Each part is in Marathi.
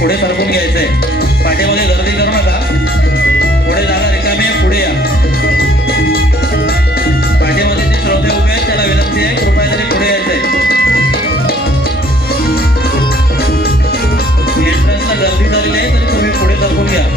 पुढे सरकून घ्यायचंय. पाठीमध्ये गर्दी करू नका. पुढे जागा रिकामी आहे, पुढे या. पाठीमध्ये जे श्रोते उभे आहेत त्याला विनंती आहे कृपया तरी पुढे यायचंय. एंट्रन्सला गर्दी झालेली आहे तरी तुम्ही पुढे सरकून घ्या.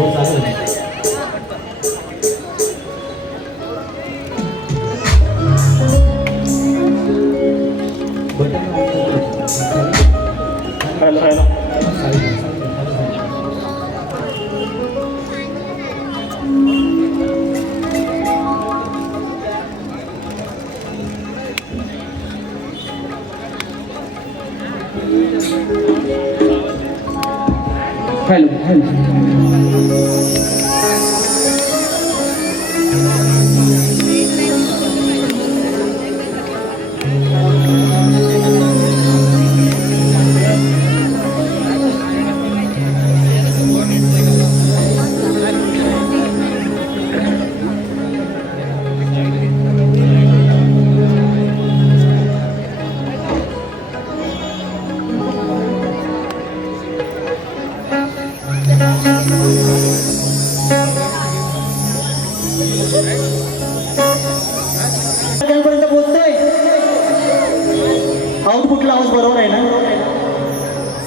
हो चालेल. हॅलो हॅलो हॅलो हॅलो पर्यंत पोहोचतोय. आउटपुटला आवाज बरोबर आहे ना?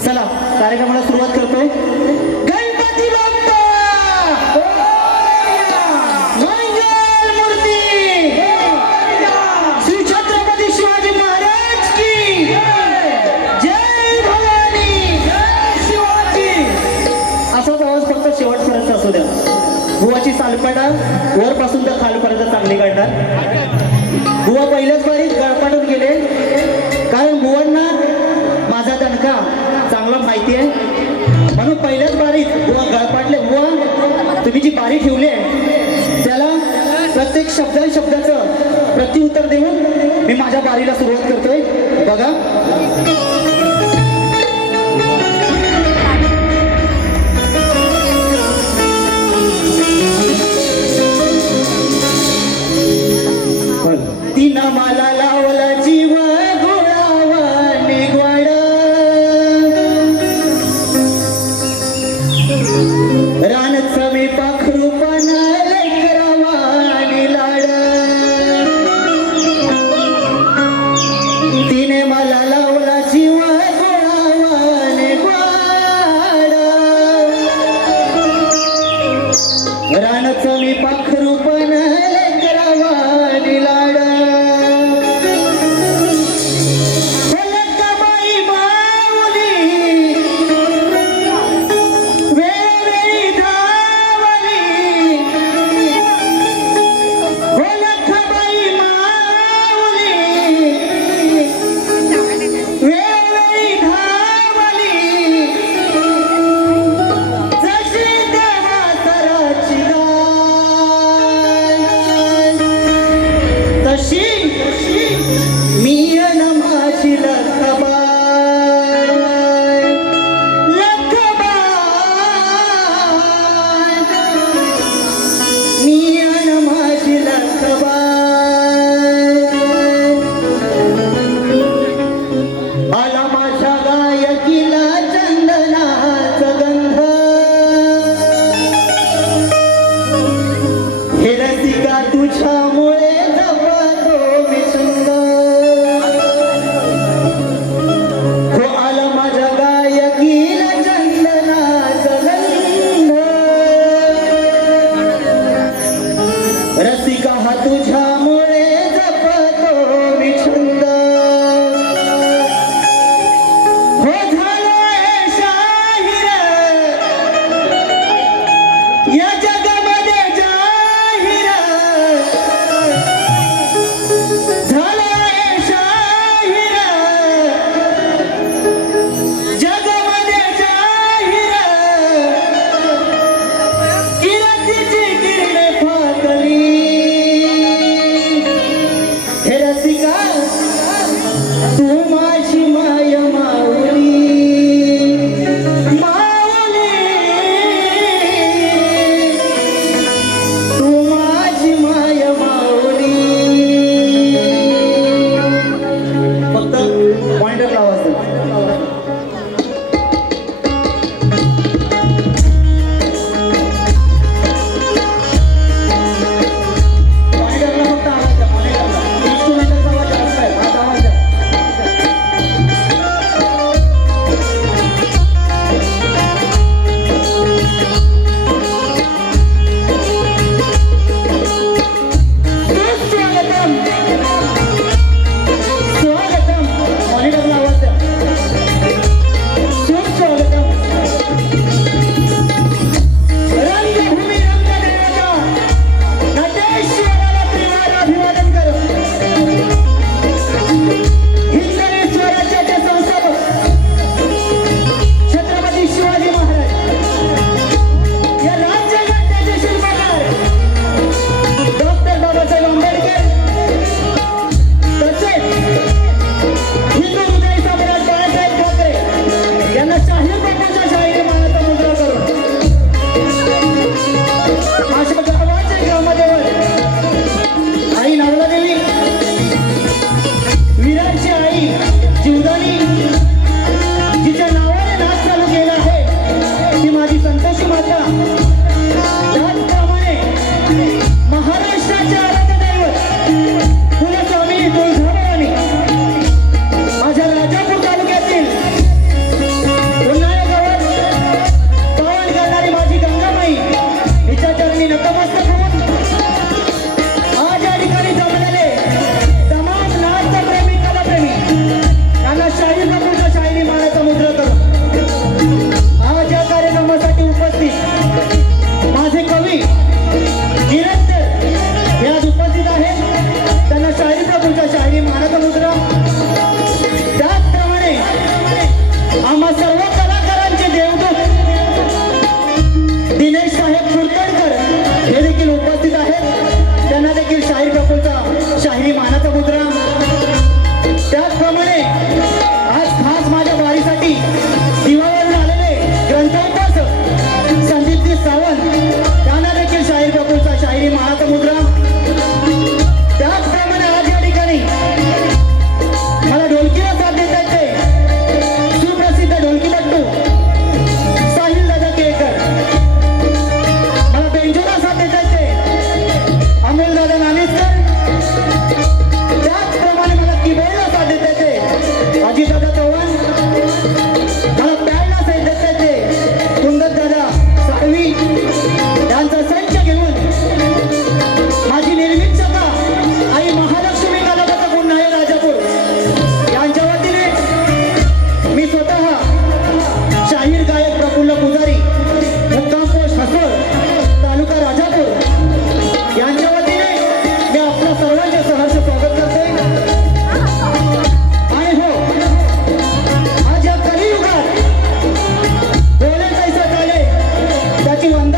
चला कार्यक्रमाला सुरुवात करतोय. गणपती बाप्पा मंगल मूर्ती श्री छत्रपती शिवाजी महाराज की जय भवानी जय शिवाजी. असाच आवाज फक्त शेवटपर्यंत असू द्या. बुवाची सालपाटा वरपासून तर खालपर्यंत चांगली काढणार. बुवा पहिल्याच बारीत गळपाटून गेले, कारण बुवांना माझा दणका चांगला माहिती आहे, म्हणून पहिल्याच बारीत बुवा गळपाटले. बुवा तुम्ही जी बारी ठेवली आहे त्याला प्रत्येक शब्दाचं प्रत्युत्तर देऊन मी माझ्या बारीला सुरुवात करतोय. बघा तिनं मला लावला जीव गोळावा निगवाड, रानच मी पाखरू पाना लेकरावा निलाड. तिने मला लावला जीव गोळावा निगवाड, रानच मी पाखरू पाना लेकरावा निलाड.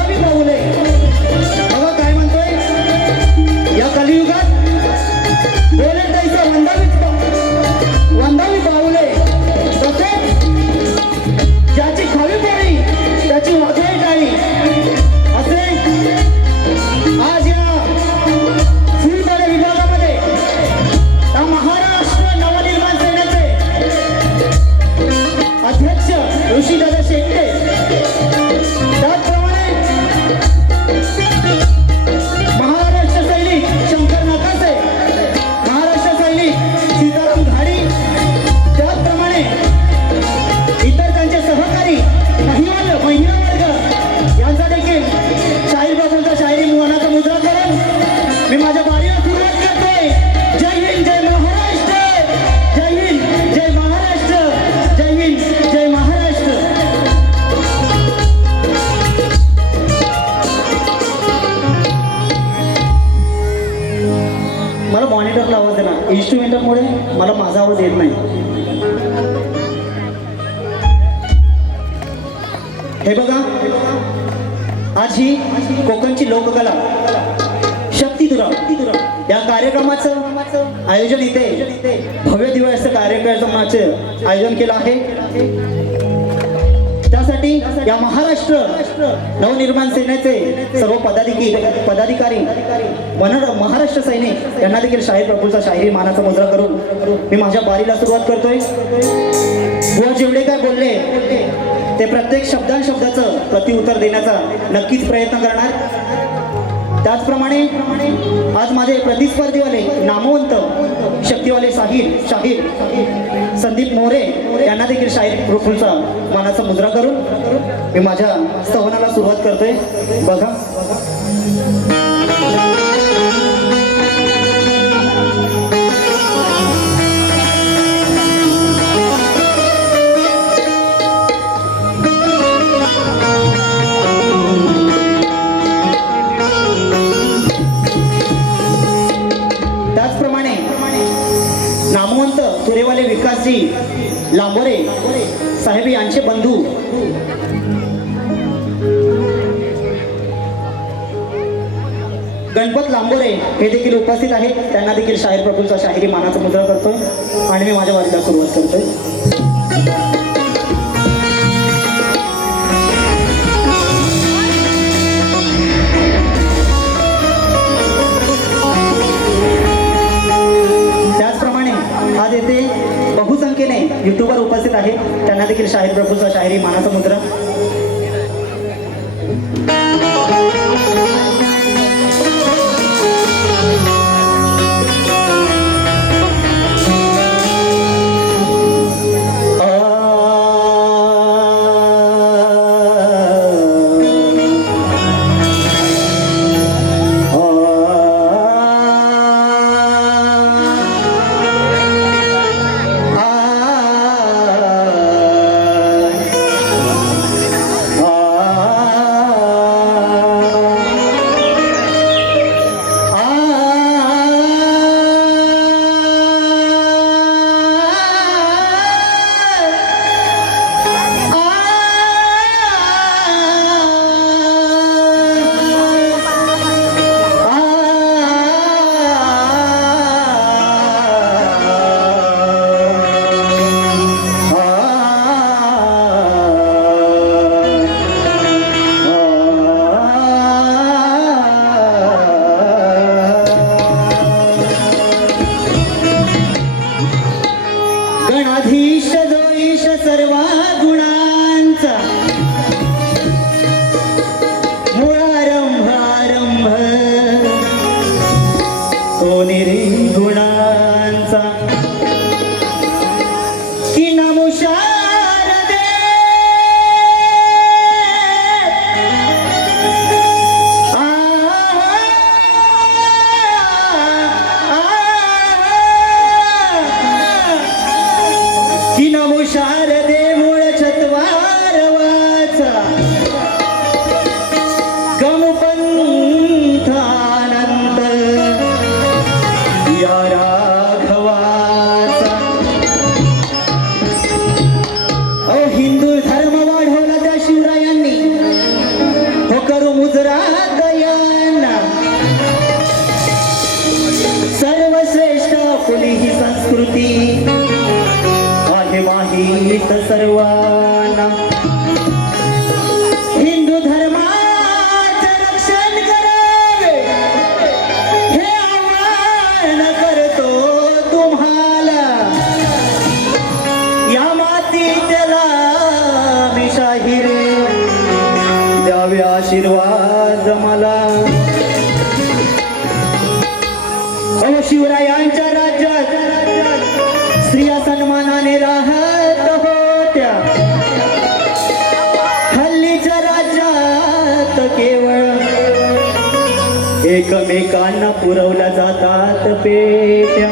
वंदावी पाऊले. बघा काय म्हणतोय या कलियुगात बोलेल त्याचं वंदावी पाऊले. तसेच ज्याची खावी पोळी त्याची वाजवी टाळी असे आज या फुलपाडे विभागामध्ये या महाराष्ट्र नवनिर्माण सेनेचे अध्यक्ष ऋषीदादा शेट्टे, त्याचप्रमाणे महाराष्ट्र सैनिक शंकर नकासे, महाराष्ट्र सैनिक सीताराम घाडी, त्याचप्रमाणे इतर त्यांचे सहकारी महिला वर्ग यांचा देखील शाहीर बाबूंचा शायरी मुहानाचा मुद्रा करून मी माझ्या बारीला सुरुवात करतोय. जय हिंद जय महाराष्ट्र, जय हिंद जय महाराष्ट्र, जय हिंद जय महाराष्ट्र. मला मॉनिटरला आवाज आहे ना, इन्स्ट्रुमेंटरमुळे मला माझा आवाज येत नाही. हे बघा आज ही कोकणची लोककला शक्तिधुरा या कार्यक्रमाचं आयोजन इथे भव्य दिव्य असं कार्यक्रमाचं आयोजन केलं आहे. त्यासाठी या महाराष्ट्र नवनिर्माण सेनेचे सर्व पदाधिकारी महाराष्ट्र सैनिक यांना देखील शाहीर प्रफुल्लचा शाहिरी मानाचा मुद्रा करून मी माझ्या बारीला सुरुवात करतोय. व जेवढे काय बोलले ते प्रत्येक शब्दाचं प्रतिउत्तर देण्याचा नक्कीच प्रयत्न करणार. त्याचप्रमाणे आज माझे प्रतिस्पर्धीवाले नामवंत शक्तीवाले शाहीर संदीप मोरे यांना देखील शाहीर प्रफुल्लचा मानाचा मुद्रा करून मी माझ्या संवादाला सुरुवात करतोय. बघा नामवंत तुरेवाले विकासजी लांबोरे साहेब यांचे बंधू गणपत लांबोरे हे देखील उपस्थित आहेत. त्यांना देखील शाहीर प्रफुल्लचा शाहिरी मानाचा मुद्रा करतोय आणि मी माझ्या वारीला सुरुवात करतोय. आज येथे बहुसंख्येने युट्यूबर उपस्थित आहेत. त्यांना देखील शाहीर प्रफुल्लचा शाहिरी मानाचा मुद्रा. गुजरात यांना सर्वश्रेष्ठ आपली ही संस्कृती आहे माहीत सर्वांना. हिंदू धर्माचे रक्षण करावे हे आव्हान करतो तुम्हाला. या मातीला मी शाहीर द्यावे आशीर्वाद मला. अहो शिवरायांच्या राज्यात स्त्रिया सन्मानाने राहत होत्या. हल्लीच्या राज्यात केवळ एकमेकांना पुरवल्या जातात पेट्या.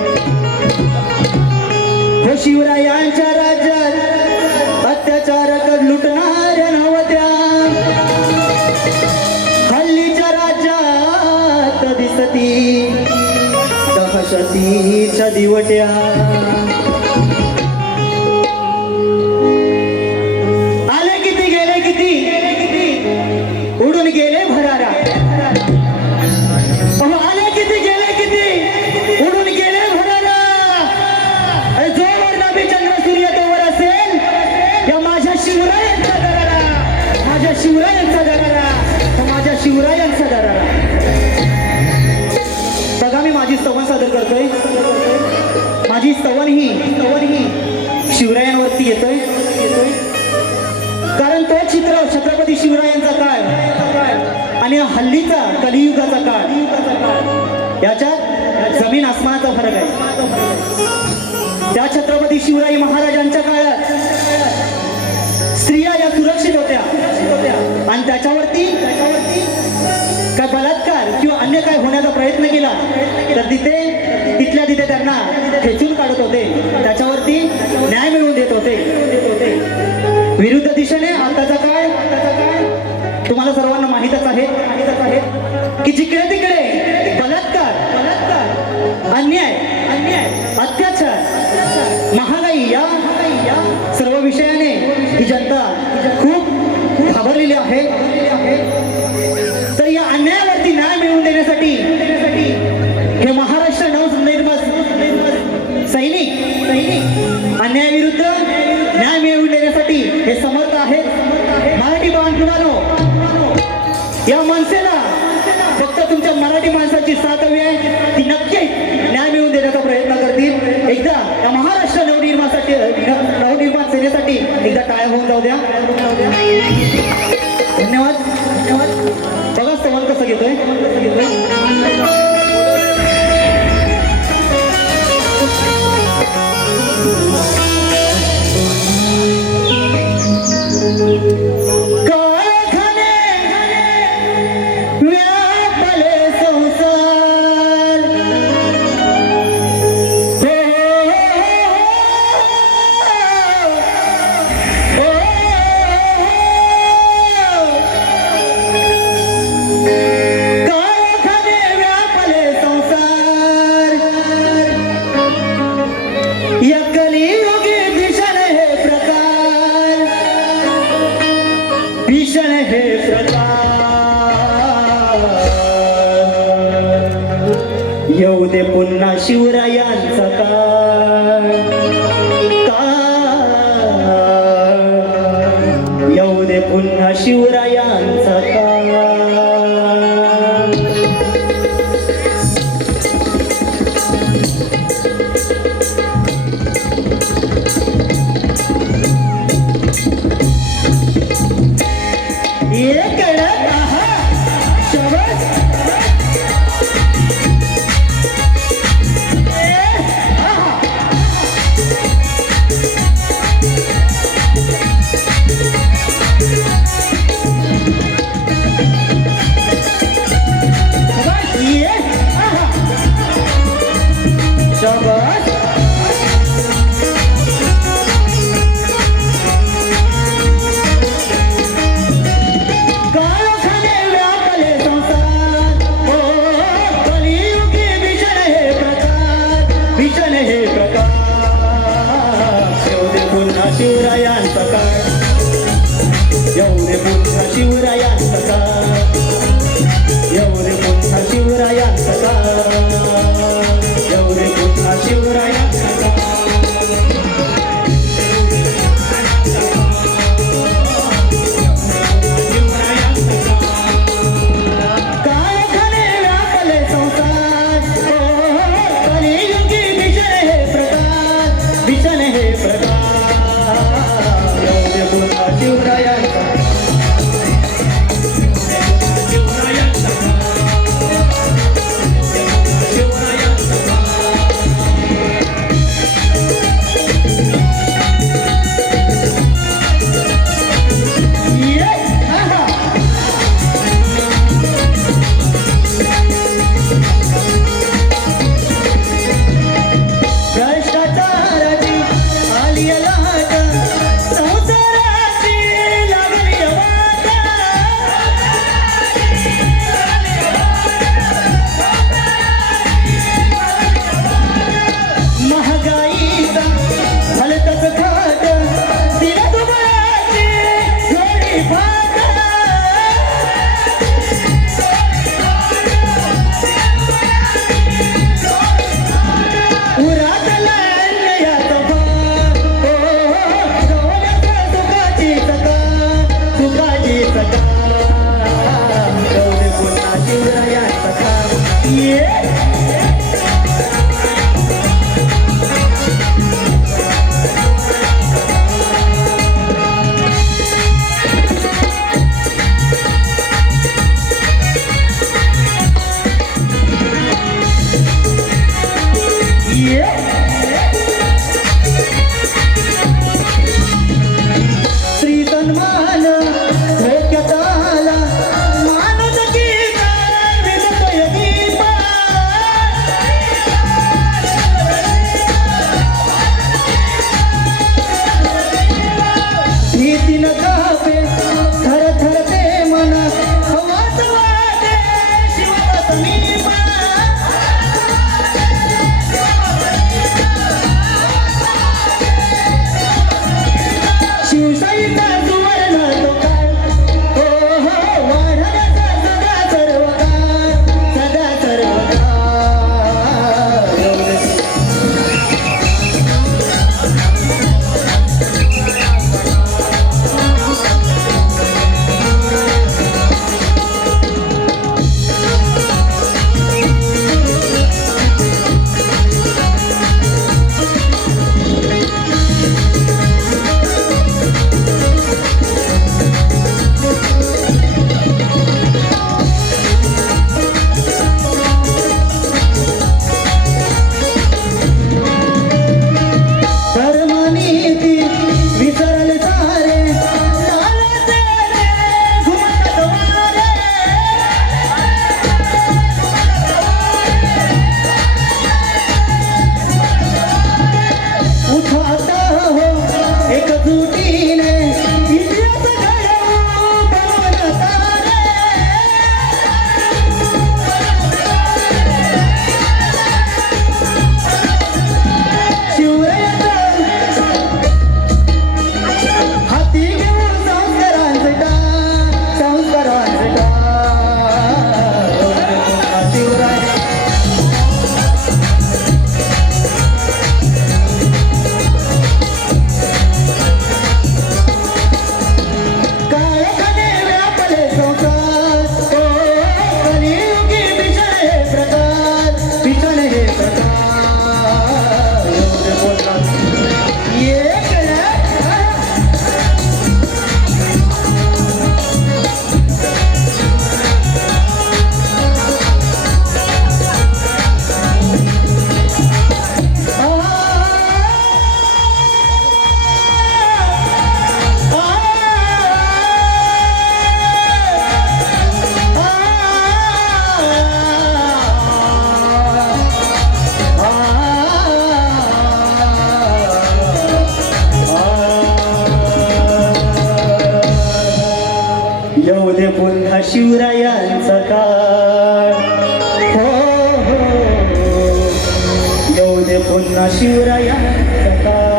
हो शिवरायांच्या राज्यात अत्याचारक लुटणाऱ्या नव्हत्या. हल्लीच्या राज्यात दिसती दहशतीच्या दिवट्या. आले किती गेले किती उडून गेले भरारा. अहो आले किती गेले किती उडून गेले भरारा. अरे जोवर नभी चंद्र सूर्य तोवर असेल या माझ्या शिवरायांचा दरारा. माझ्या शिवरायांचा दरारा. माझ्या शिवरायांचा दरारा. बघा मी माझी स्तवन सादर करतोय. माझी स्तवन ही शिवरायांवरती येतोय. कारण तो चित्र छत्रपती शिवरायांचा काळ आणि हल्लीचा कलियुगाचा काळ याच्यात जमीन आसमानाचा फरक आहे. त्या छत्रपती शिवराय महाराजांच्या काळात स्त्रिया या सुरक्षित होत्या आणि त्याच्यावरती काय बलात्कार किंवा अन्य काय होण्याचा प्रयत्न केला तर तिथे त्यांना खेचून काढत होते. त्याच्यावरती न्याय मिळवून देत होते. विरुद्ध दिशेने आताचा काळ तुम्हाला सर्वांना माहीतच आहे की जिकडे तिकडे बलात्कार अन्याय अत्याचार महागाई या सर्व विषयाने ही जनता खूप घाबरलेली आहे. तर या अन्यायावरती न्याय मिळवून देण्यासाठी हे महाराष्ट्र नवनिर्माण सैनिक अन्यायाविरुद्ध न्याय मिळवून देण्यासाठी हे समर्थ आहेत. मराठी बांधवांनो या मनसेला फक्त तुमच्या मराठी माणसाची साथ हवी आहे. ती नक्कीच न्याय मिळवून देण्याचा प्रयत्न करतील. एकदा या महाराष्ट्र नवनिर्माण सेनेसाठी एकदा टाळ्या होऊन जाऊ द्या. धन्यवाद. बघा स्तवन कसं घेतोय. व्यापले संसार या कलियुगी भीषण हे प्रकार. भीषण हे प्रकार येऊ दे पुन्हा शिवरायांचा काळ. येऊ दे पुन्हा शिवरायांचा काळ. शिवरायांचा काळ, येऊ दे पुन्हा शिवरायांचा काळ. सकाळ हो हो येऊ दे पुन्हा शिवराया सकाळ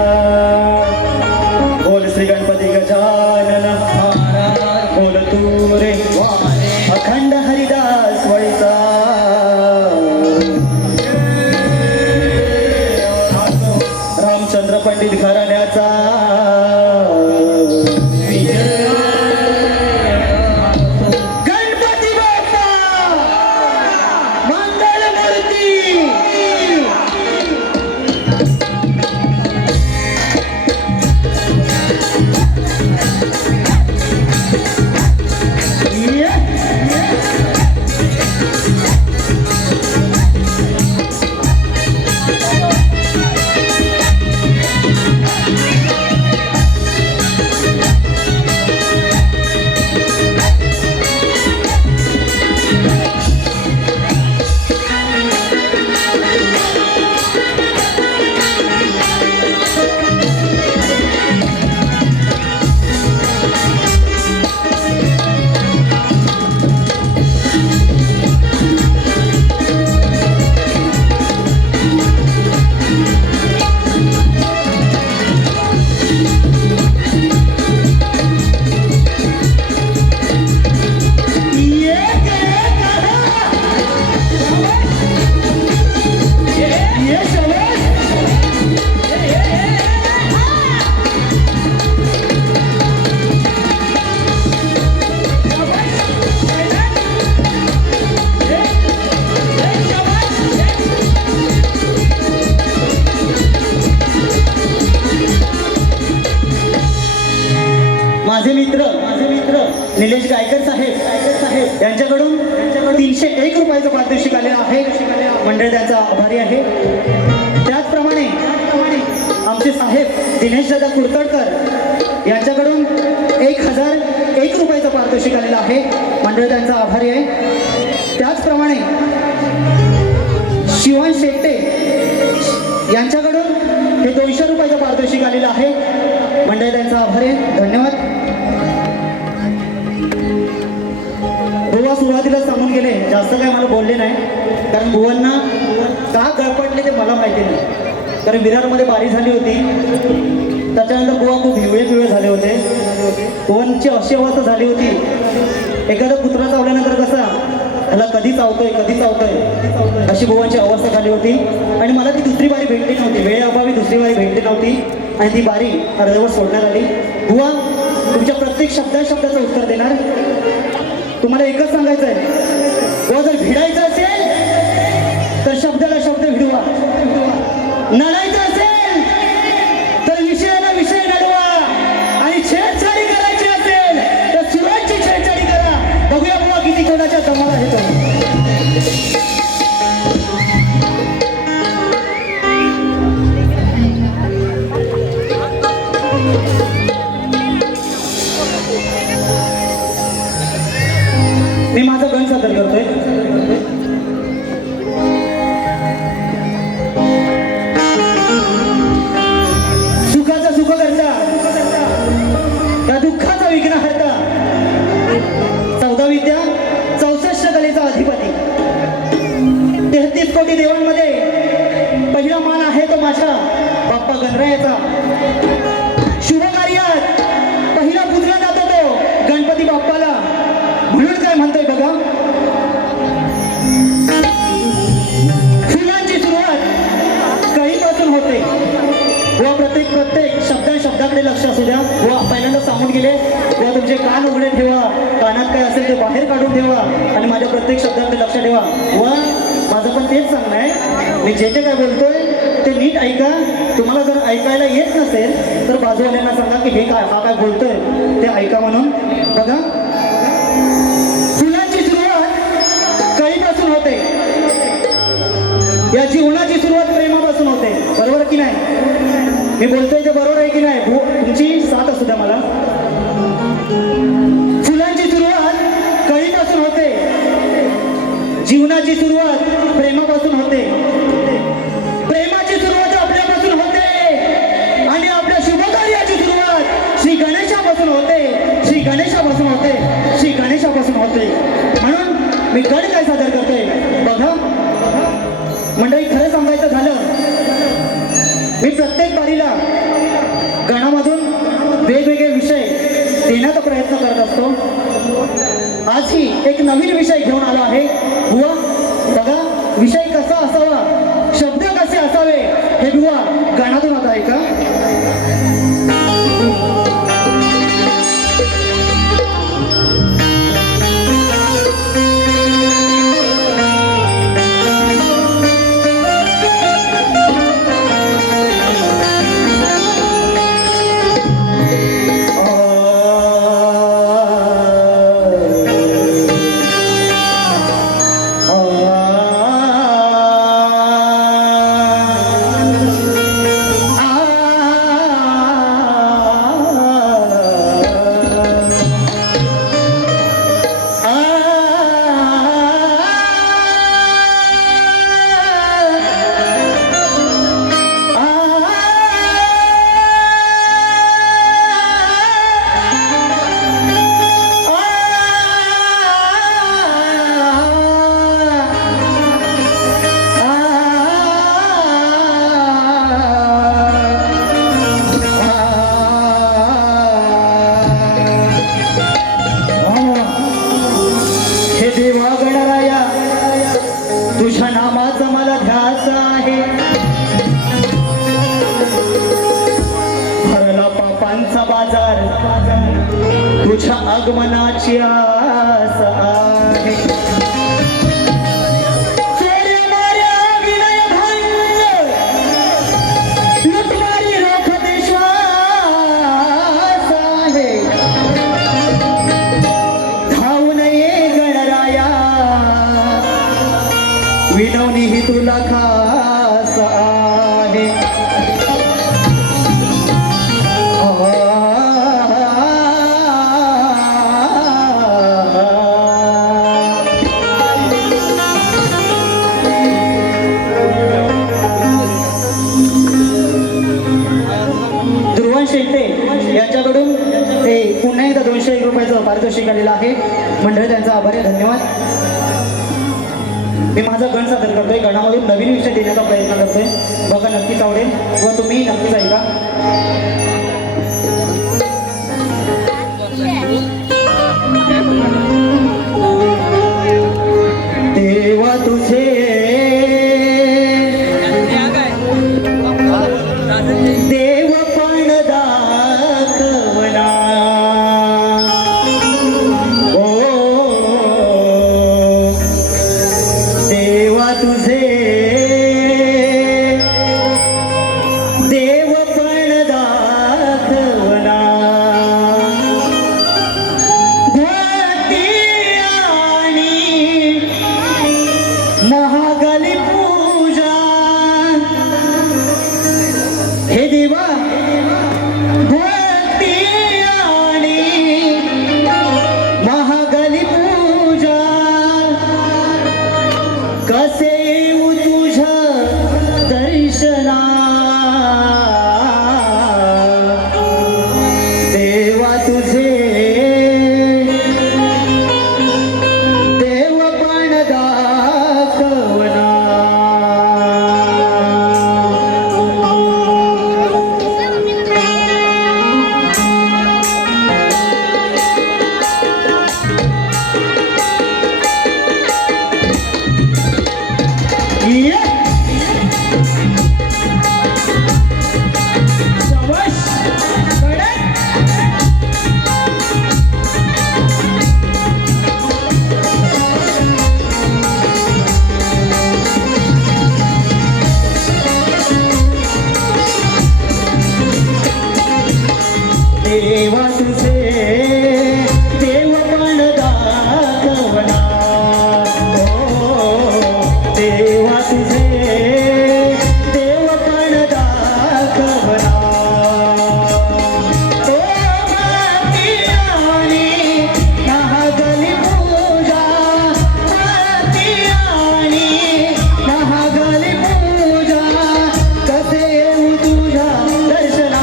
बोल श्री गणपती गजानन महाराज बोल तू रे अखंड हरिदास वळीचा रामचंद्र पंडित घराण्याचा गणपती बाप्पा मंगल मूर्ती माझे मित्र निलेश गायकर साहेब यांच्याकडून 301 रुपयाचं पारितोषिक आले आहे मंडळ त्यांचा आभारी आहे त्याचप्रमाणे आमचे साहेब दिनेश दादा कुरतडकर यांच्याकडून 1001 रुपयाचं पारितोषिक आलेलं आहे मंडळ त्यांचा आभारी आहे त्याचप्रमाणे शिवांश शेट्टे यांच्याकडून हे 200 रुपयाचं पारितोषिक आलेलं आहे मंडळ त्यांचा आभारी आहे धन्यवाद बुवा सुरुवातीला सांगून गेले जास्त काही मला बोलले नाही कारण बुवांना का गळपटले ते मला माहिती नाही कारण विरारमध्ये बारी झाली होती त्याच्यानंतर बुवा खूप हिवळे झाले होते बुवांची अशी अवस्था झाली होती एखादा कुत्रा चावल्यानंतर कसा त्याला कधी चावतोय अशी बुवांची अवस्था झाली होती आणि मला ती दुसरी बारी भेटली नव्हती वेळेअभावी दुसरी बारी भेटली नव्हती आणि ती बारी अर्धवट सोडण्यात आली बुवा तुमच्या प्रत्येक शब्दाचं उत्तर देणार तुम्हाला एकच सांगायचं आहे बुवा जर भिडायचं असेल तर शब्दाला शब्द भिडवा नडायचं असेल तर विषयाला विषय नडवा आणि छेडछाडी करायची असेल तर सुरांची छेडछाडी करा बघूया बुवा किती कोणाच्या दमाला आहे तो मी माझा गण सादर करतोय सुखाचा सुख करता त्या दुःखाचा विघ्न हरता 14 विद्या 64 कलेचा अधिपती 33 कोटी देवांमध्ये पहिला मान आहे तो माझ्या बाप्पा गणरायाचा शुभ कार्यात पहिला पूजला जातो तो गणपती बाप्पाला म्हणून काय म्हणतोय बघा फुलांची सुरुवात कळीपासून होते व प्रत्येक शब्दाकडे लक्ष असू द्या व पहिल्यांदा सांगून गेले व तुमचे कान उघडे ठेवा कानात काय असेल ते बाहेर काढून ठेवा आणि माझ्या प्रत्येक शब्दाकडे लक्ष ठेवा व माझं पण तेच सांगणं आहे मी जे काय बोलतोय ते नीट ऐका तुम्हाला जर ऐकायला येत नसेल तर बाजूवाल्यांना सांगा की हे काय हा काय बोलतोय ते ऐका म्हणून बघा कळीपासून होते या जीवनाची सुरुवात प्रेमापासून होते बरोबर की नाही मी बोलतोय ते बरोबर आहे की नाही तुमची साथ असू द्या मला फुलांची सुरुवात कळीपासून होते जीवनाची सुरुवात प्रेमापासून होते प्रेमाची सुरुवात आपल्यापासून होते आणि आपल्या शुभकार्याची सुरुवात श्री गणेशापासून होते श्री गणेशापासून होते म्हणून मी गण काय सादर करतोय बघा मंडळी. खरं सांगायचं झालं, मी प्रत्येक बारीला गणामधून वेगवेगळे विषय देण्याचा प्रयत्न करत असतो. आजही एक नवीन विषय घेऊन आला आहे. बुवा बघा, विषय कसा असावा, शब्द कसे असावे हे बुवा गणातून आता आहे का. तुझ्या नामाचा मला ध्यास आहे. भरला पापांचा बाजार, तुझ्या आगमनाची आस आहे. चोऱ्या-माऱ्या, विनयभंग, लुटमारी रोखत श्वास आहे. धावून ये गणराया, विनवणी ही तुला खास आहे. ध्रुवन शेट्टे यांच्याकडून ते पुन्हा एकदा 201 रुपयाचं पारितोषिक आलेलं आहे. मंडळी त्यांचा आभारी आहे, धन्यवाद. मी माझा गण सादर करतोय. गणामधून नवीन विषय देण्याचा प्रयत्न करतोय. बघा नक्कीच आवडेल व तुम्ही नक्कीच ऐका. देवा तुझे देव पण दाखवना, ओ देवा तुझे देव पण दाखवना. भक्ती आणि महागली पूजा, हे देवा भक्ती आणि महागली पूजा, कसे येऊ तुझ्या दर्शना. देवा तुझे देव पण दाखवना. Yeah. शाबाश. कडक. देवा तुझे देव पण दाखवना, ओ देवा तुझे देव पण दाखवना. ओ भक्ती आणि महागली पूजा, भक्ती आणि महागली पूजा, कसे येऊ तुझ्या दर्शना.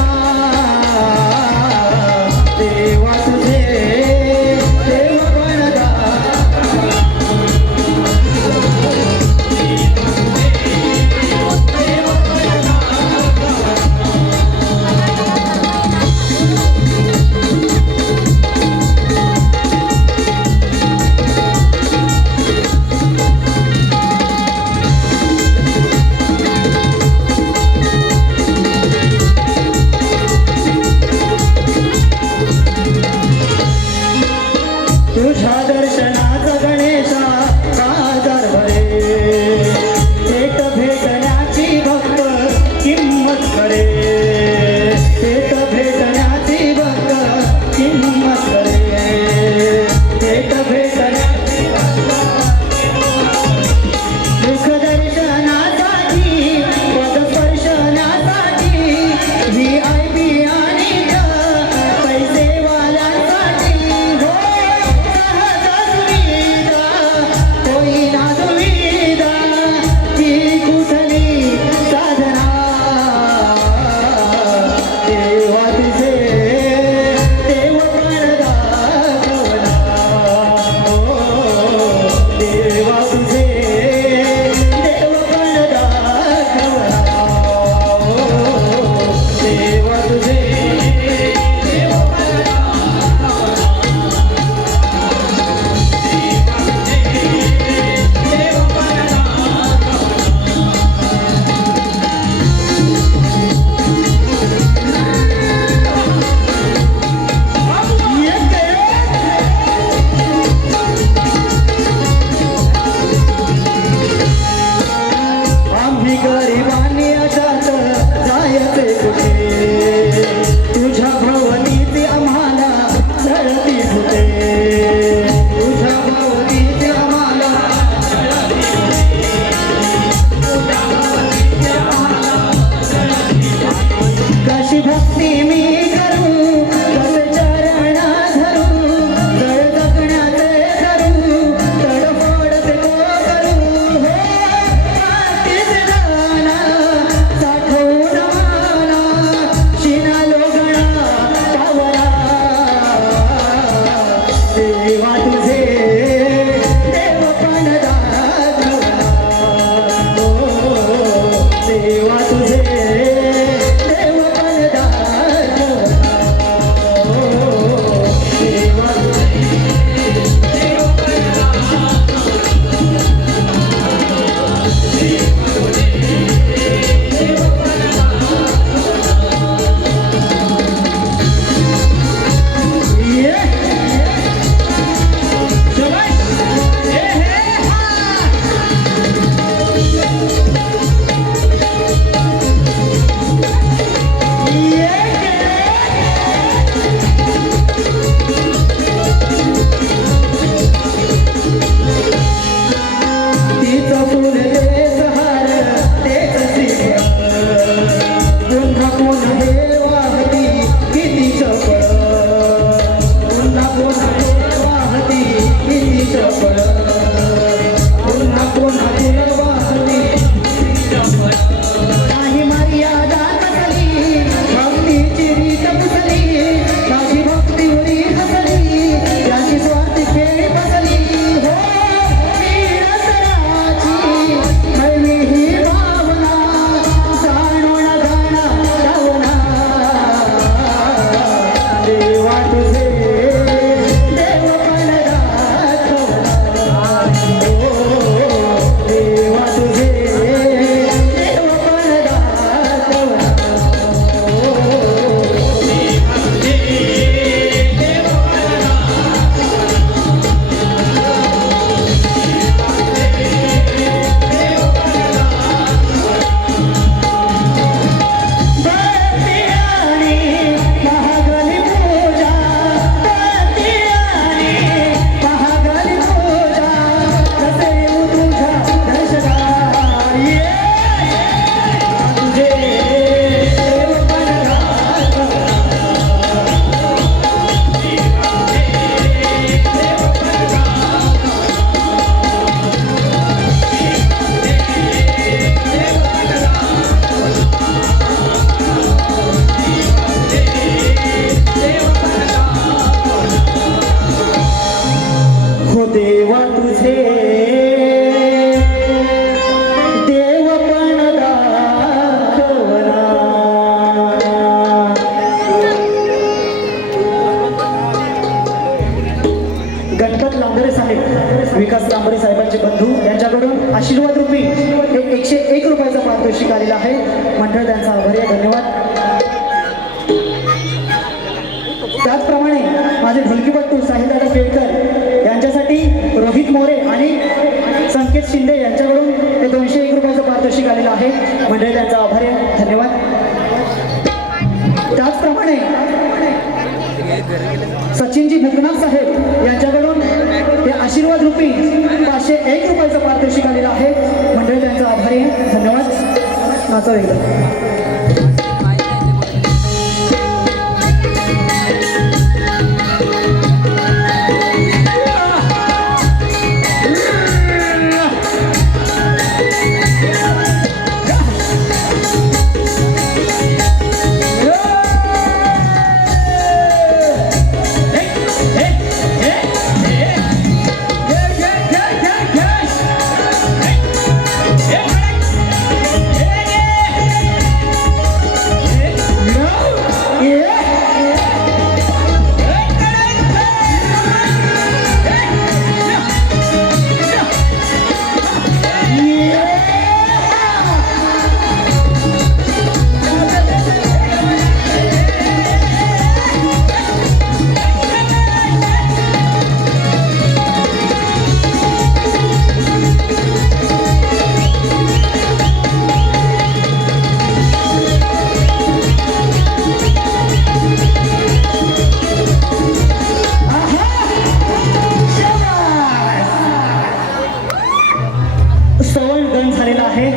बंधू यांच्याकडून आशीर्वाद रूपी हे 101 रुपयाचं पारितोषिक आलेलं आहे. मंडळ त्यांचा आभारी आहे, धन्यवाद. त्याचप्रमाणे माझे ढोलकीपट्टू साहिलदादा केळकर यांच्यासाठी रोहित मोरे आणि संकेत शिंदे यांच्याकडून हे 201 रुपयाचं पारितोषिक आलेलं आहे. मंडळ त्यांचा आभारी आहे, धन्यवाद. त्याचप्रमाणे सचिनजी मुकनाथ साहेब यांच्याकडून हे आशीर्वाद रूपी 501 रुपयाचं पारितोषिक आलेलं आहे. मंडळ त्यांचा आभारी आहे, धन्यवाद. नाचा एकदा झालेला आहे.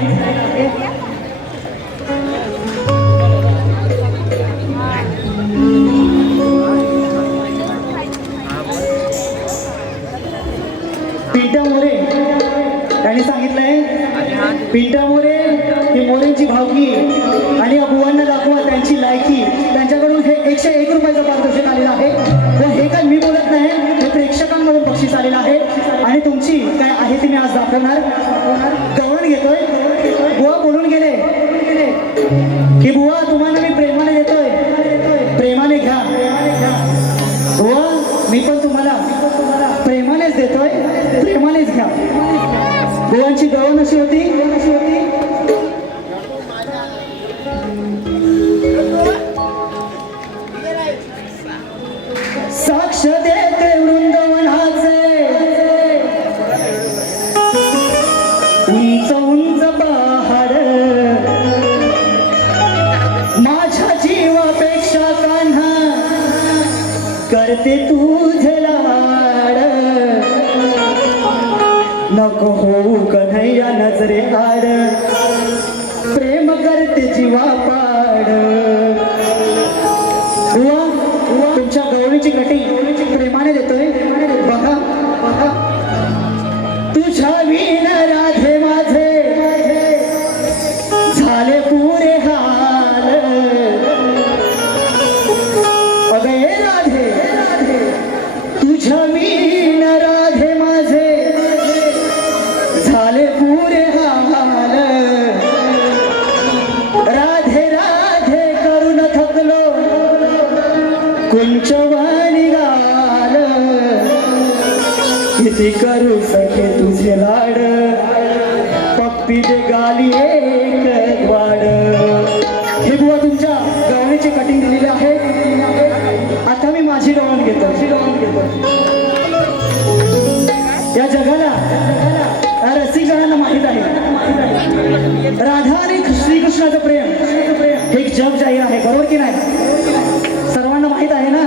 पिंट्या मोरे त्यांनी सांगितलंय, पिंट्या मोरे ही मोरेंची भावकी आणि अबुवांना दाखवा त्यांची लायकी. त्यांच्याकडून हे 101 रुपयाचं पारितोषिक आलेलं आहे. व हे काय मी बोलत नाही, हे प्रेक्षकांमधून बक्षीस आलेलं आहे. आणि तुमची काय आहे ती मी आज दाखवणार. गवळण घेतोय. बुवा बोलून गेले की बुवा तुम्हाला मी प्रेमाने देतोय, प्रेमाने घ्या. बुवा मी पण तुम्हाला प्रेमानेच देतोय, प्रेमानेच घ्या. बुवांची गवळण अशी होती. साक्ष देते वृंदावनाचे उंच उंच पहाड, माझ्या जीवापेक्षा कान्हा करते तुझे लाड. नको होऊ कन्हैया नजरे आड, प्रेम करते जीवा पाड. तुमच्या गवळीची कटिंग प्रेमाने देतोय. बघा बघा, तुझ्या विण राधे माझे झाले पुरे हाल. अगे राधे तुझ्या विण राधे माझे झाले पुरे हाल. राधे राधे करून थकलो कुंचवानी गाल. किती करू सखे तुझे लाड, पप्पी दे गाली एक वाड. हे बुवा तुमच्या गवळीची कटिंग दिलेली आहे. आता मी माझी गवळण घेतो. या जगाला रसिक जणांना माहीत आहे, राधा आणि श्रीकृष्णाचं प्रेम हे एक जग जाहीर आहे, बरोबर की नाही? सर्वांना माहीत आहे ना.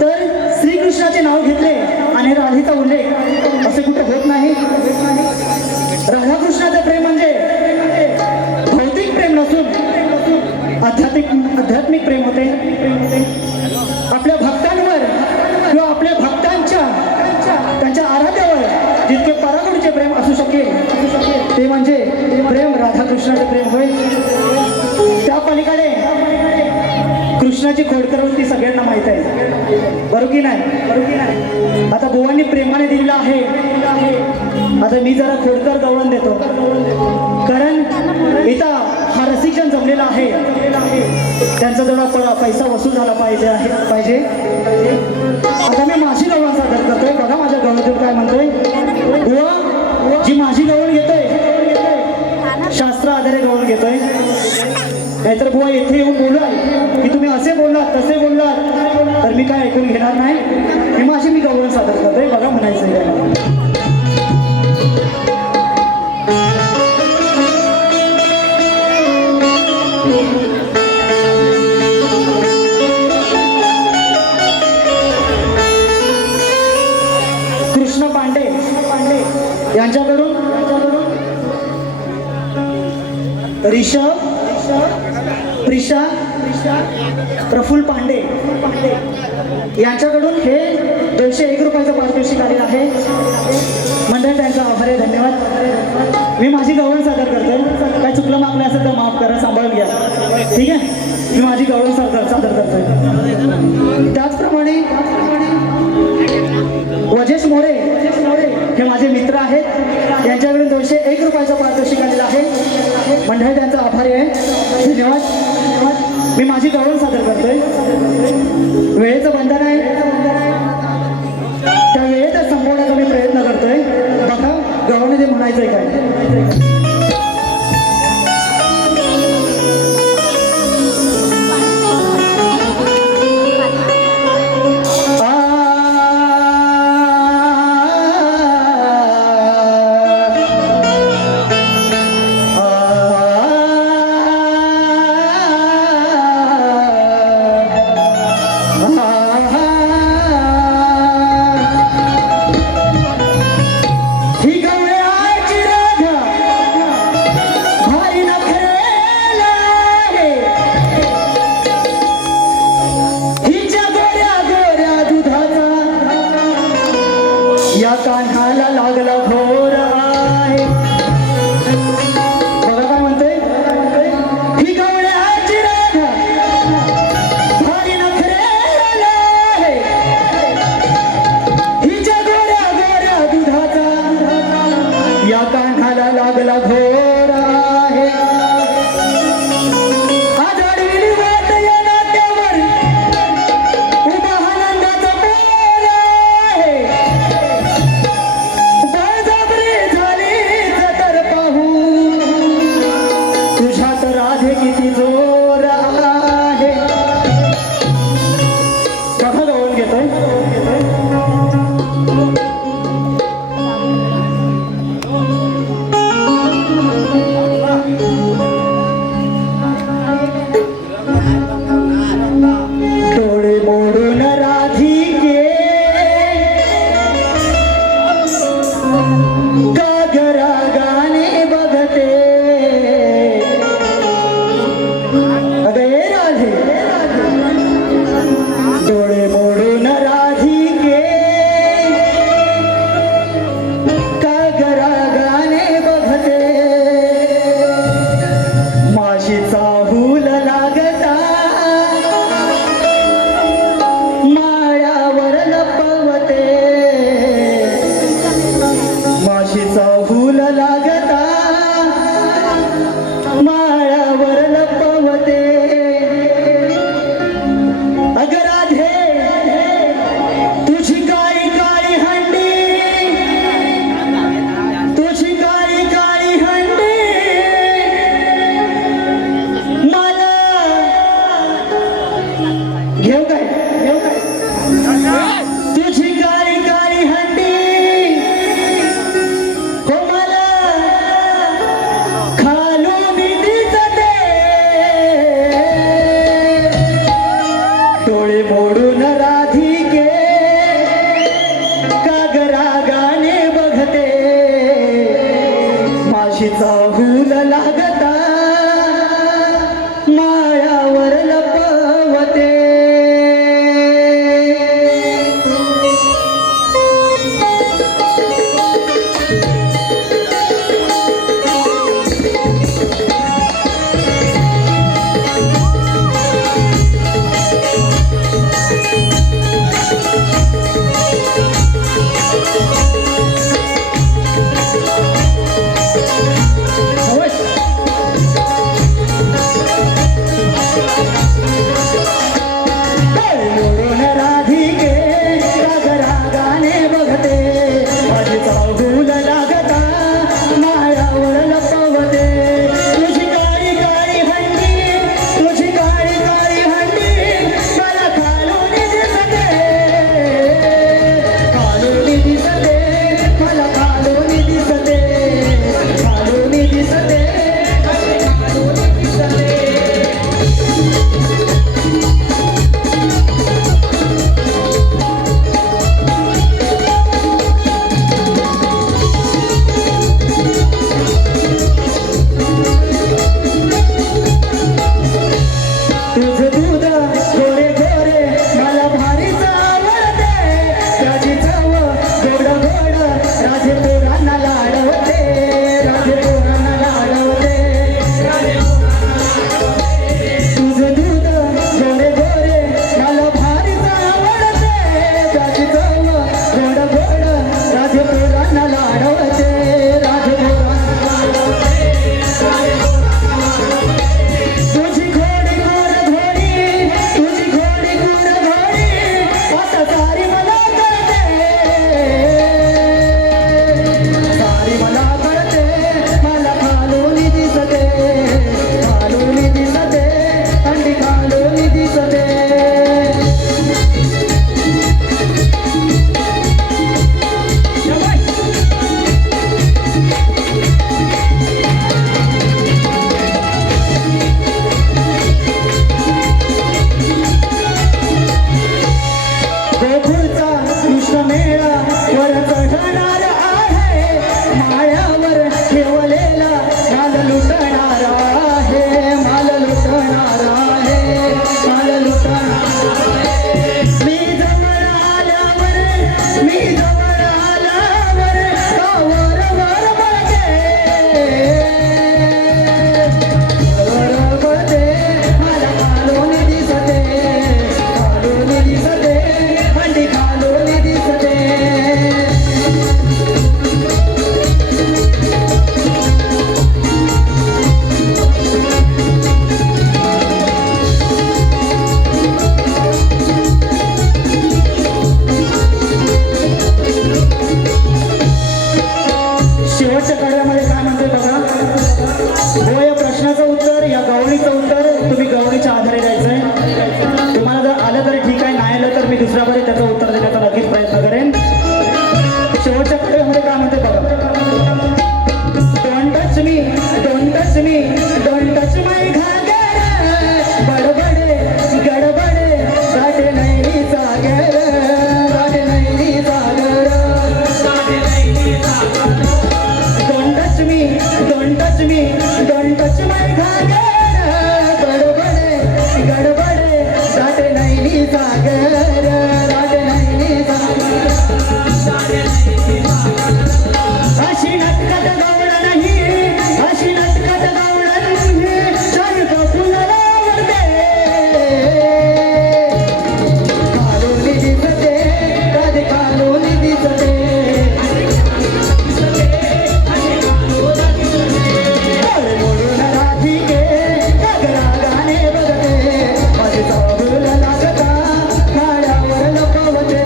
तर श्रीकृष्णाचे नाव घेतले आणि राधेचा उल्लेख असे कुठे होत नाही. राधाकृष्णाचं प्रेम म्हणजे भौतिक प्रेम नसून आध्यात्मिक प्रेम होते. आपल्या भक्तांवर किंवा आपल्या भक्तांच्या त्यांच्या आराध्यावर जितके परागुणचे प्रेम असू शकेल ते म्हणजे प्रेम राधाकृष्णाचे प्रेम होय. त्या पलीकडे कृष्णाची खोडकरवृत्ती सगळ्यांना माहीत आहे, बरोबर की नाही? आता बुवांनी प्रेमाने दिलेला आहे. आता मी जरा खोडकर गवळण देतो, कारण इथं हा रसिकजन जमलेला आहे, त्यांचा जरा पैसा वसूल झाला पाहिजे. आता मी माझी गवळण सादर करतोय. बघा माझ्या गवळीतून काय म्हणतोय. बुवा जी माझी गवळण घेतोय शास्त्र आधारे गवळण घेतोय. नाहीतर बुवा इथे येऊन बोलाल की तुम्ही असे बोललात तसे बोललात तर मी काय ऐकून घेणार नाही. मी गवळण सादर करतोय. बघा म्हणायचं आहे. कृष्ण पांडे यांच्याकडून ऋषभ प्रिशा प्रफुल्ल पांडे यांच्याकडून हे 201 रुपयाचं पारितोषिक आलेलं आहे. मंडळ त्यांचा आभार आहे. धन्यवाद. मी माझी गवळण सादर करतोय. काय चुकलं मागलं असेल तर माफ करा, सांभाळून घ्या. ठीक आहे. मी माझी गवळण सादर करतोय. त्याचप्रमाणे वजेश मोरे हे माझे मित्र आहेत. यांच्याकडून 201 रुपयाचं पारितोषिक आलेलं आहे. मंडळ त्यांचा आभारी आहे. धन्यवाद. मी माझी गवळण सादर करतोय. वेळेचं बंधन आहे, त्या वेळेतच संपवण्याचा मी प्रयत्न करतोय. बघा गवळणीने म्हणायचंय काय. या कान्हाला लागला घोर आहे. बघा काय म्हणते. ही गवळ्याची राधा भारी नखरेला आहे. हिच्या गोऱ्या गोऱ्या दुधाचा या कान्हाला लागला घोर आहे. आजाडविली वाट या नाट्यावर उभा आनंदाचा मोर आहे. तुझ्यात राधे किती जोर आहे. बघा गवळण घेतोय. डोळे मोडून राधिके गागरा गाणे बघते. डोळे मोडून राधिके कागरा गाणे बघते. माशीचा हूल लागता माळ्यावर लपवते. माशीचा हूल लागता माळ्यावर लपवते. अगर राधे तुझी काळी काळी हंडी, तुझी काळी काळी हंडी मला घेऊ काय तुझी काळी काळी हंडी हो मला खालून दिसते. डोळे मोडून राधिके कागरा गाणे बघते. माशीचा हूल लागता माळ्यावर लपवते. चाहूल लागता माळावर लपवते तुझी काळी काळी हंडी तुझी काळी काळी हंडी मला खालून दिसते मला खालून दिसते खालून दिसते खालून दिसते तुझं दूध गोरे गोरे मला भारीच आवडते त्याची चव गोड गोड राजे पोरांना लाडवते राजे पोरांना लाडवते तुझं दूध गोरे गोरे मला भारीच आवडते त्याची चव गोड गोड राजे पोरांना लाडवते राजे पोरांना तुझी घोडी गोर घोडी तुझी घोडी गोर घोडी आता सारी मला कळते सारी मला कळते मला खालून दिसते थंडी खालून दिसते गोकुळचा कृष्ण मेळा वर चढणार आहे माळ्यावर ठेवलेला माल लुटणार आहे माल लुटणार आहे माल लुटणार मी जवळ आल्यावर वर वर बघते मला खालून दिसते थंडी खालून दिसते शेवटच्या कार्यामध्ये काय म्हणते बघा हो या प्रश्नाचं उत्तर या गवळीचं उत्तर तुम्ही गवळीच्या आधारे द्यायचंय तुम्हाला जर आलं तर ठीक आहे नाही आलं तर मी दुसऱ्या बरी त्याचं उत्तर देण्याचा नक्कीच प्रयत्न करेन शेवटच्या कार्यामध्ये काय म्हणते बघा don't touch me don't touch my घागर बडबडे गडबडे गाठे नाही सागर गाठे नाही सागर Don't touch me, don't touch my घागर गडबडे गडबडे गाठे नाही सागर गाठे नाही सागर अशी नटकट गवळ नाही अशी नटकट गवळ नाही शांत फुलाला आवडते खालून दिसते कधी खालून दिसते मोडून राधिके गगरा गाणे बघते माझी चाहूल लागता माळ्यावर लपवते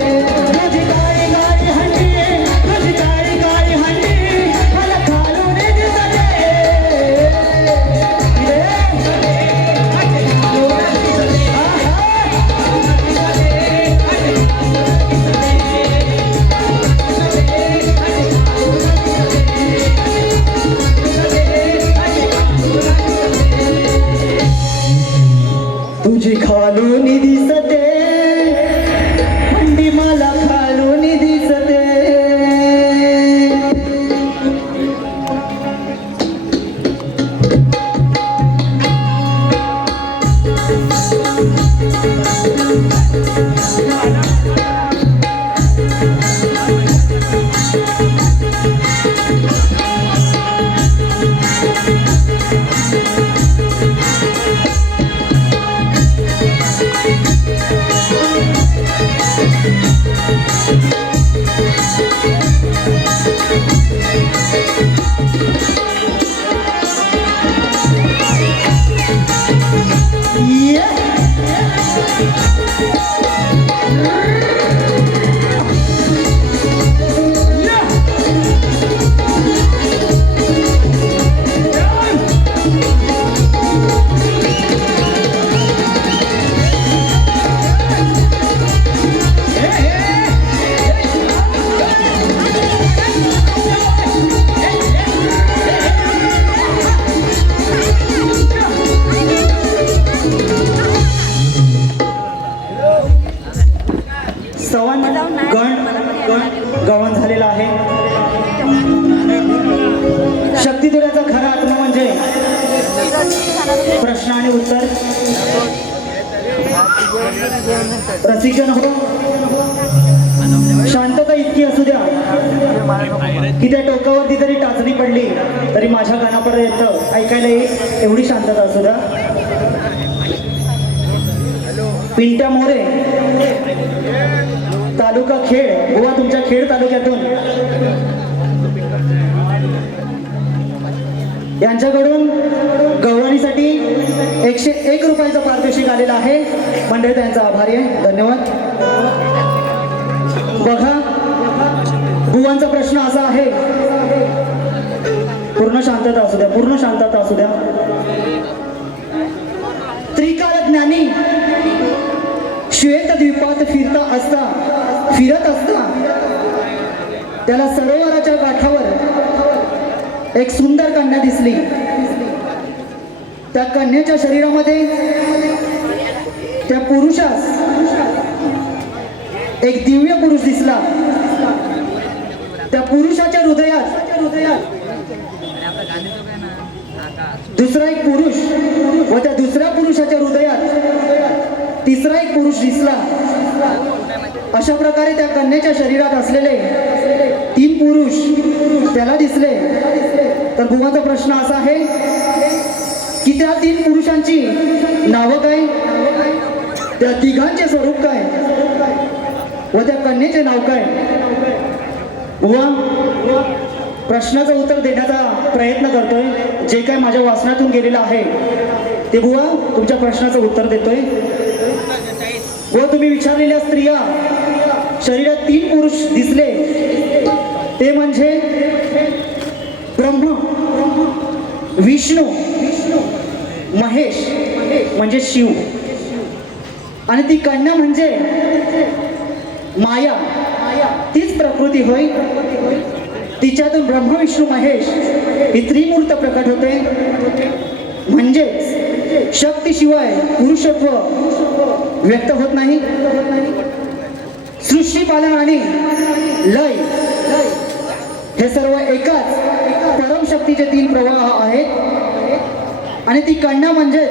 तुझी काळी काळी हंडी तुझी प्रश्न आणि उत्तर रसिकजन हो, शांतता इतकी असू द्या की त्या टोकावरती जरी टाचणी पडली तरी माझ्या कानापर्यंत ऐकायला येईल एवढी शांतता असू द्या. पिंट्या मोरे, तालुका खेड, गोवा, तुमच्या खेड तालुक्यातून यांच्याकडून गव्हाणीसाठी 101 रुपयाचा पारितोषिक आलेला आहे. मंडळी त्यांचा आभारी आहे, धन्यवाद. बघा, बुवांचा प्रश्न असा आहे, पूर्ण शांतता असू द्या, पूर्ण शांतता असू द्या. त्रिकाल ज्ञानी श्वेत द्वीपात फिरत असता त्याला सरोवराच्या काठावर एक सुंदर कन्या दिसली. त्या कन्येच्या शरीरामध्ये त्या पुरुषास एक दिव्य पुरुष दिसला. त्या पुरुषाच्या हृदयात दुसरा एक पुरुष व त्या दुसऱ्या पुरुषाच्या हृदयात तिसरा एक पुरुष दिसला. अशा प्रकारे त्या कन्येच्या शरीरात असलेले 3 पुरुष त्याला दिसले. तर बुवाचा प्रश्न असा आहे की त्या 3 पुरुषांची नावं काय, त्या तिघांचे स्वरूप काय व त्या कन्येचे नाव काय. बुवा, प्रश्नाचं उत्तर देण्याचा प्रयत्न करतोय. जे काय माझ्या वाचनातून गेलेलं आहे ते बुवा तुमच्या प्रश्नाचं उत्तर देतोय. व तुम्ही विचारलेल्या स्त्रिया शरीरात 3 पुरुष दिसले ते म्हणजे ब्रह्म, विष्णू, महेश म्हणजे शिव, आणि ती कन्या म्हणजे माया, तीच प्रकृती होय. तिच्यातून ब्रह्म, विष्णू, महेश ही त्रिमूर्त प्रकट होते. म्हणजेच शक्तीशिवाय पुरुषत्व व्यक्त होत नाही. सृष्टी पालन आणि लय हे सर्व एकाच परमशक्तीचे 3 प्रवाह आहेत. आणि ती कन्या म्हणजेच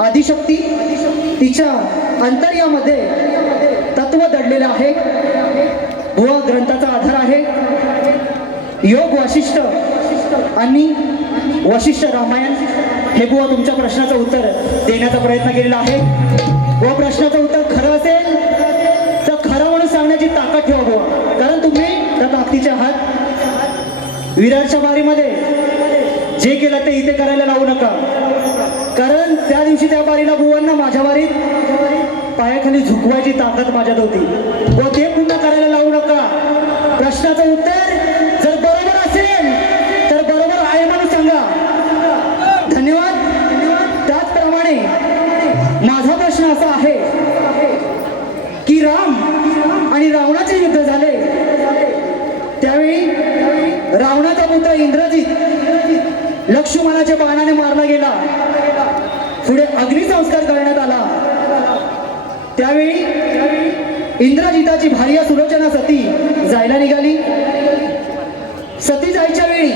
आदिशक्ती. तिच्या अंतर्यामध्ये तत्व दडलेलं आहे. बुवा, ग्रंथाचा आधार आहे योग वासिष्ठ आणि वशिष्ठ रामायण. हे बुवा तुमच्या प्रश्नाचं उत्तर देण्याचा प्रयत्न केलेला आहे. व प्रश्नाचं उत्तर खरं असेल तर खरं म्हणून सांगण्याची ताकद ठेवा बुवा, कारण तुम्ही त्या ताकदीचे आहात. विराटच्या बारीमध्ये जे केलं ते इथे करायला लावू नका, कारण त्या दिवशी त्या बारीला बुवांना माझ्या बारीत पायाखाली झुकवायची ताकद माझ्यात होती. व ते पुन्हा करायला लावू नका. प्रश्नाचं उत्तर जर बरोबर असेल तर बरोबर आहे म्हणून सांगा. धन्यवाद. त्याचप्रमाणे माझा प्रश्न असा आहे की राम आणि रावणाचे युद्ध झाले त्यावेळी रावणाचा पुत्र इंद्रजित लक्ष्मणाच्या बाणाने मारला गेला. पुढे अग्निसंस्कार करण्यात आला. त्यावेळी इंद्रजिताची भार्या सुलोचना सती जायला निघाली. सती जायच्या वेळी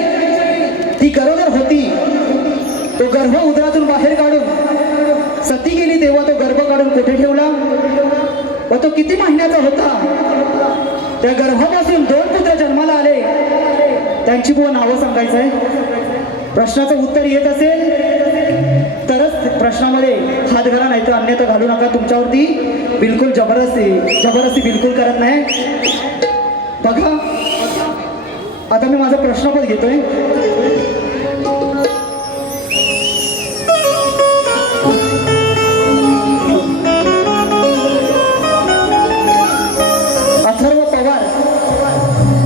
ती गरोदर होती. तो गर्भ उदरातून बाहेर काढून सती गेली तेव्हा तो गर्भ काढून कुठे ठेवला व तो किती महिन्याचा होता. त्या गर्भापासून 2 पुत्र जन्माला आले. त्यांची बुवा नावं सांगायचं आहे. प्रश्नाचं उत्तर येत असेल तरच प्रश्नामध्ये हात घाला, नाही तर अन्यथा घालू नका. तुमच्यावरती बिलकुल जबरदस्ती बिलकुल करत नाही. बघा, आता मी माझा प्रश्नपद घेतोय. अथर्व पवार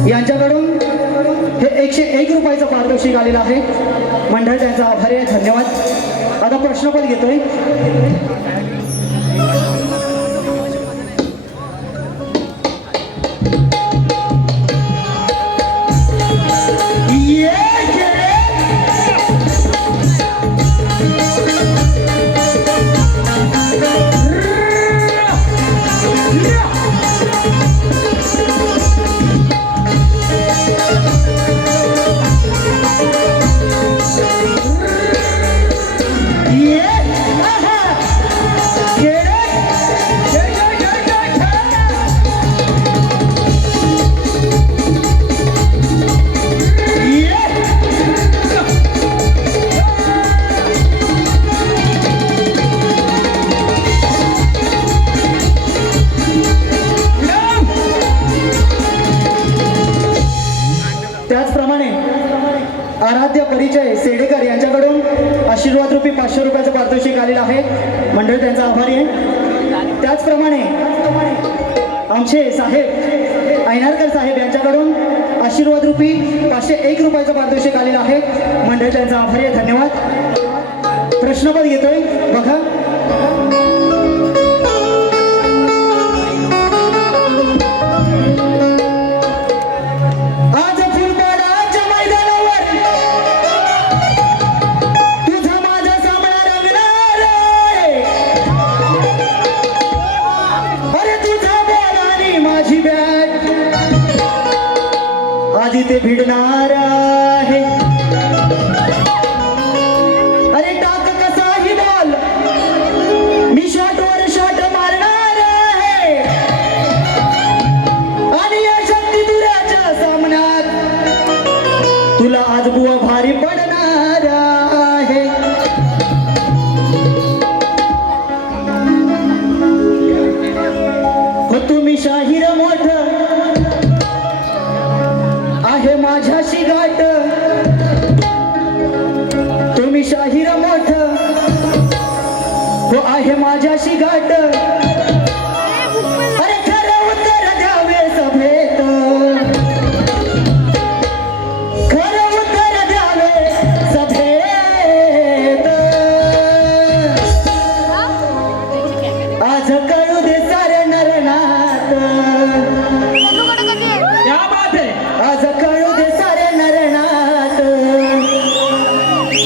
यांच्याकडून हे 101 रुपयाचं पारितोषिक आलेलं आहे. मंडळ त्यांचा आभारी आहे, धन्यवाद. आता प्रश्नपद घेतोय. त्याचप्रमाणे आराध्य परिचय सेडेकर यांच्याकडून आशीर्वाद रूपी 500 रुपयाचं पारितोषिक आलेलं आहे. मंडळी त्यांचा आभारी आहे. त्याचप्रमाणे आमचे साहेब ऐनारकर साहेब यांच्याकडून आशीर्वाद रूपी 501 रुपयाचं पारितोषिक आलेलं आहे. मंडळी त्यांचा आभारी आहे. धन्यवाद. प्रश्नपद घेतोय बघा. आज फुलपाडाच्या मैदानावर तुझा माझा सामना रंगणार आहे. अरे तुझा बॉल आणि माझी बॅट आज इथे भिडणार आहे. अरे टाक कसाही बॉल मी शॉटवर शॉट मारणार आहे. आणि या शक्ती दुराच्या सामन्यात तुला आज बुवा भारी पडणार आहे. हो तुम्ही शाहीर मोठ आहे माझ्याशी गाठ. तुम्ही शाहीर मोठ हो आहे माझ्याशी गाठ. अरे खरं उत्तर द्यावे सभेत. खरं उत्तर द्यावे सभेत. आज कळू दे सारे नरनाथ. क्या बात है. आज कळू दे सारे नरनाथ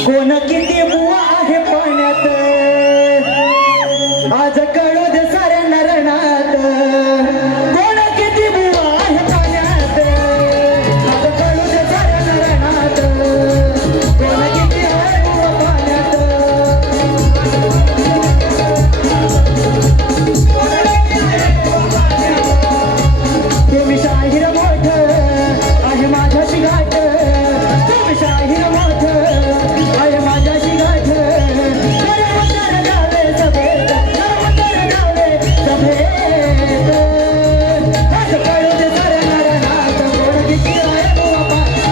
कोण किती बुवा आहे पाण्यात. आज कळू दे सारे नरनाथ कोण किती बुवा आहे पाण्यात. आज कळू दे सारे नरनाथ कोण किती आहे बुवा पाण्यात. तुम्ही शाहीर मोठ आहे माझ्याशी गाठ. तुम्ही शाहीर मोठ आहे माझ्याशी गाठ. खरं उत्तर द्यावे सभेत. खरं उत्तर द्यावे सभेत. आज कळू दे सारे नरनाथ कोण किती आहे बुवा पाण्यात.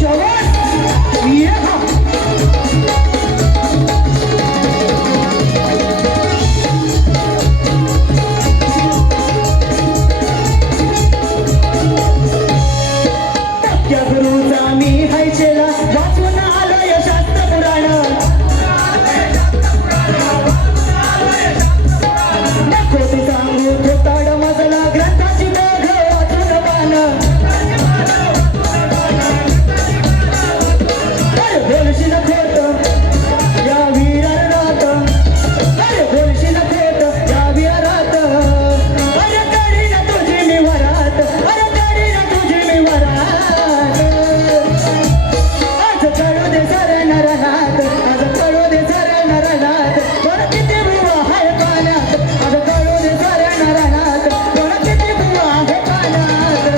शाबास. ये हा. त्या गुरुचा मी हैशेला वाचून आलोय शास्त्र पुराण. नको तू सांगू थोताड मजला ग्रंथाची बघ वाचून पान. अरे बोलशील खोट या वीरात. अरे बोलशील खोट या वीरात. अरे करीन तुझी मी वरात. अरे करीन तुझी मी वरात. आज कळू दे सारे नरनाथ. आज कळू दे सारे नरनाथ कोण किती बुवा आहे पाण्यात. आज कळू दे सारे नरनाथ कोण किती बुवा आहे पाण्यात.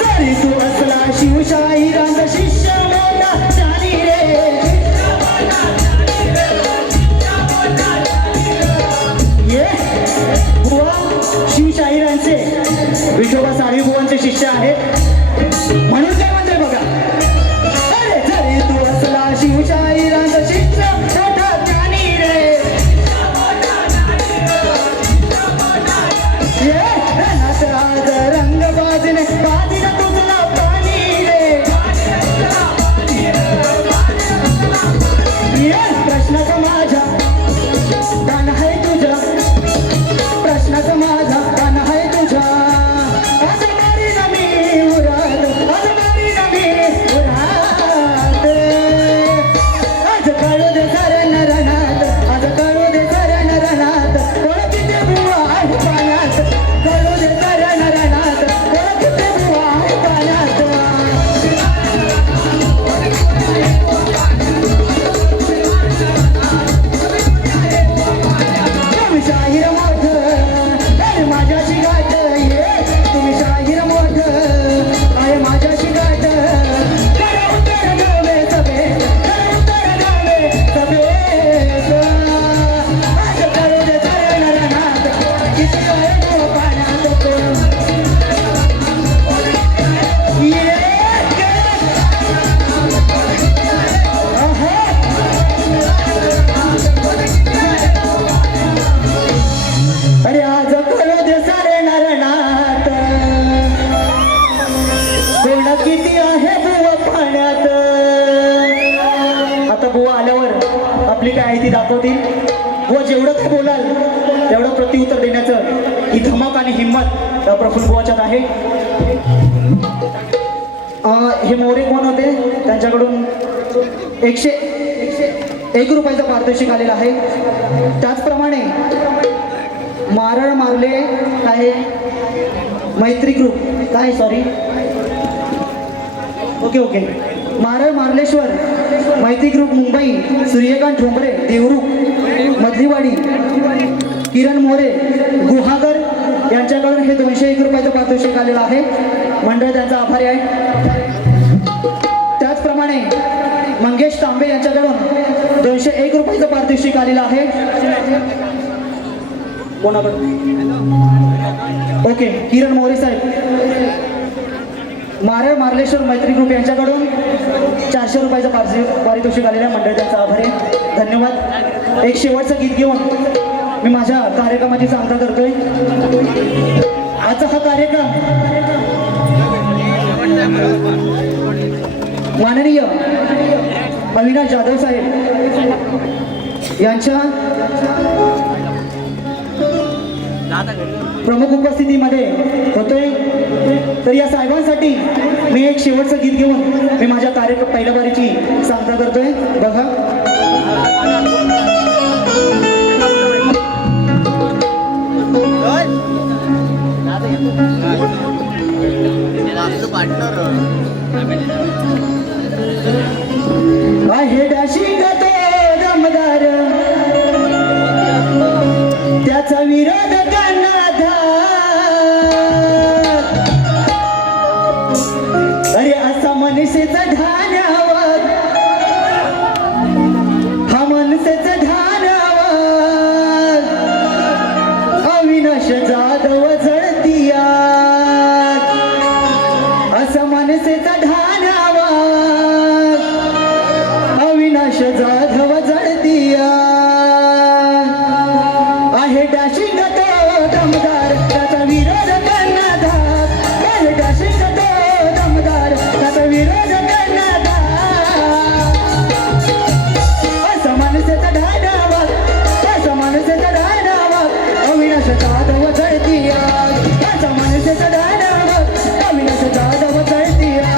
जरी तू असला शिवशाहिरांचा शिष्य मोठा जाणी रे. ये बुवा शिवशाहिरांचे विठोबा साळवी बुवांचे शिष्य आहेत म्हणून काय म्हणते बघा. अरे जरी तू असला शिवशाहिरांचा शिष्य मोठा जाणी रे. ये नाच आज रंग बाजने बाजीला तुझला पाणी रे. ये प्रश्नाचा माझा दान आहे तुझा. प्रश्नाचा माझा दान आहे तुझा. आज मारीन मी उरात. आज मारीन शक्ती दाखवतील व जेवढं काही बोलाल तेवढं प्रत्युत्तर देण्याचं ही धमक आणि हिंमत या प्रफुल्ल बुवाच्यात आहे. हे मोरे कोण होते, त्यांच्याकडून 101 रुपयाचं पारितोषिक आलेलं आहे. त्याचप्रमाणे मारळ मारले काय मैत्री ग्रुप काय सॉरी ओके मारळ मार्लेश्वर मैत्री ग्रुप मुंबई, सूर्यकांत ठोंबरे देवरुख मधलीवाडी, किरण मोरे गुहागर यांच्याकडून हे 201 रुपयाचं पारितोषिक आलेलं आहे. मंडळ त्यांचा आभारी आहे. त्याचप्रमाणे मंगेश तांबे यांच्याकडून 201 रुपयाचं पारितोषिक आलेलं आहे. कोणाकडून ओके किरण मोरे साहेब मारळ मार्लेश्वर मैत्री ग्रुप यांच्याकडून 400 रुपयाचं पारितोषिक आलेलं आहे. मंडळ त्यांचा आभारी आहे. धन्यवाद. एक शेवटचं गीत घेऊन मी माझ्या कार्यक्रमाची सांगता करतोय. आजचा हा कार्यक्रम माननीय अविनाश जाधव साहेब यांच्या प्रमुख उपस्थितीमध्ये होतोय. तर या साहेबांसाठी मी एक शेवटचं गीत घेऊन मी माझ्या पहिल्या बारीची सांगता करतोय. बघा आहे डॅशिंग तो दमदार त्याचा विरोध करणार. अरे असा मनसेचा ढाण्यावर हा मनसेचा ढाण्यावर अविनाश जाधव जळतिया. असा मनसेचा ढाण्यावर अविनाश जाधव जळतिया. आहे डॅशिंग तो दमदार त्याचा विरोध करणार. आहे डॅशिंग तो दमदार त्याचा विरोध करणार. असं माणसाचा ढाण्यावर असं माणसाचा ढाण्यावर अविनाश जाधव जळतिया. असं माणसाचा ढाण्यावर अविनाश जाधव जळतिया.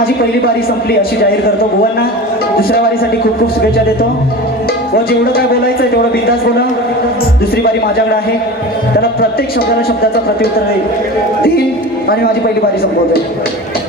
माझी पहिली बारी संपली अशी जाहीर करतो. भुवनना दुसऱ्या बारीसाठी खूप खूप शुभेच्छा देतो. व जेवढं काय बोलायचं आहे तेवढं बिंदास बोला. दुसरी बारी माझ्याकडे आहे, त्याला प्रत्येक शब्दाला शब्दाचं प्रत्युत्तर देईन आणि माझी पहिली बारी संपवतोय.